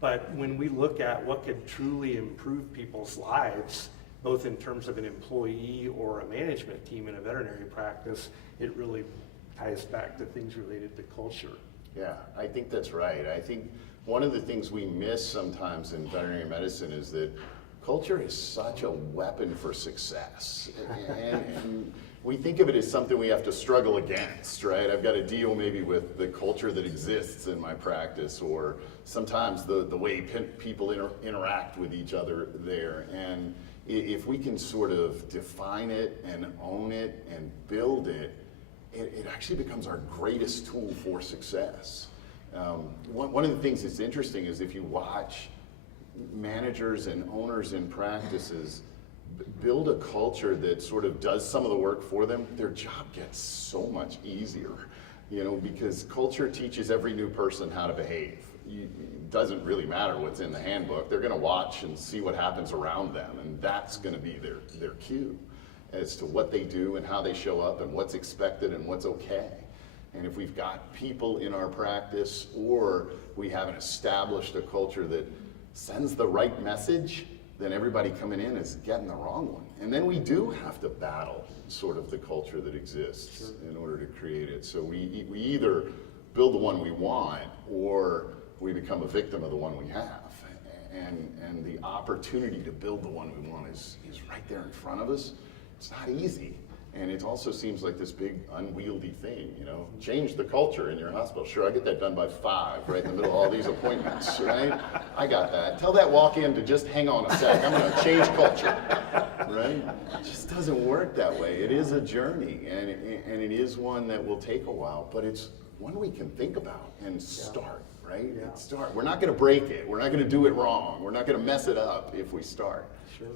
But when we look at what could truly improve people's lives, both in terms of an employee or a management team in a veterinary practice, it really ties back to things related to culture. Yeah, I think that's right. I think one of the things we miss sometimes in veterinary medicine is that culture is such a weapon for success. And we think of it as something we have to struggle against, right? I've got to deal maybe with the culture that exists in my practice, or sometimes the way people interact with each other there. And if we can sort of define it and own it and build it, it actually becomes our greatest tool for success. One of the things that's interesting is if you watch managers and owners in practices build a culture that sort of does some of the work for them, their job gets so much easier, because culture teaches every new person how to behave. It doesn't really matter what's in the handbook. They're going to watch and see what happens around them, and that's going to be their cue as to what they do and how they show up and what's expected and what's okay. And if we've got people in our practice, or we haven't established a culture that sends the right message, then everybody coming in is getting the wrong one. And then we do have to battle sort of the culture that exists in order to create it. So we either build the one we want, or we become a victim of the one we have. And the opportunity to build the one we want is right there in front of us. It's not easy. And it also seems like this big unwieldy thing, change the culture in your hospital. Sure, I get that done by 5, right in the middle of all these appointments, right? I got that. Tell that walk-in to just hang on a sec. I'm gonna change culture, right? It just doesn't work that way. It is a journey, and it is one that will take a while, but it's one we can think about and start, right? Yeah. Start. We're not gonna break it. We're not gonna do it wrong. We're not gonna mess it up if we start. Sure.